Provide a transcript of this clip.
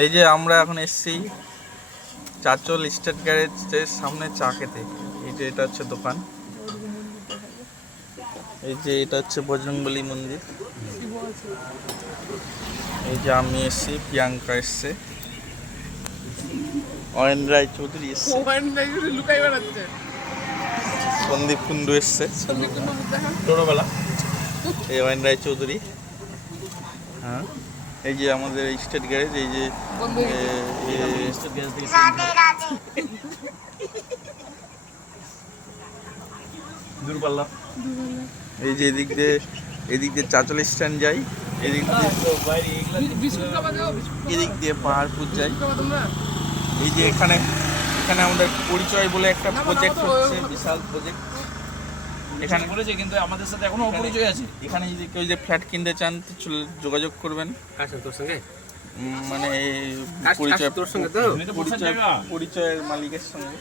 এই যে আমরা এখন এসছি চাচল স্টেট গ্যারেজের সামনে চা খেতে। এই যে এটা হচ্ছে দোকান, এই যে এটা হচ্ছে বজরংবলী মন্দির, এই যে আমি এসছি, প্রিয়াঙ্কা এসছে, অয়ন রায় চৌধুরী এসছে, সন্দীপ কুন্ডু এসছে ছোটবেলা, এই অয়ন রায় চৌধুরী। হ্যাঁ, এই যে আমাদের স্টেট গ্যারেজ, এই যে দূরপাল্লা, এই যে এদিক দিয়ে চাচল স্ট্যান্ড যাই, এদিক দিয়ে পাহাড়পুর যাই। এই যে এখানে আমাদের পরিচয় বলে একটা প্রজেক্ট হচ্ছে, বিশাল প্রজেক্ট এখানে করেছে, কিন্তু আমাদের সাথে এখনো অপরিচয় আছে। এখানে যদি কেউ যে ফ্ল্যাট কিনতে চান তো যোগাযোগ করবেন। তোর সঙ্গে মানে পরিচয়ের মালিকের সঙ্গে।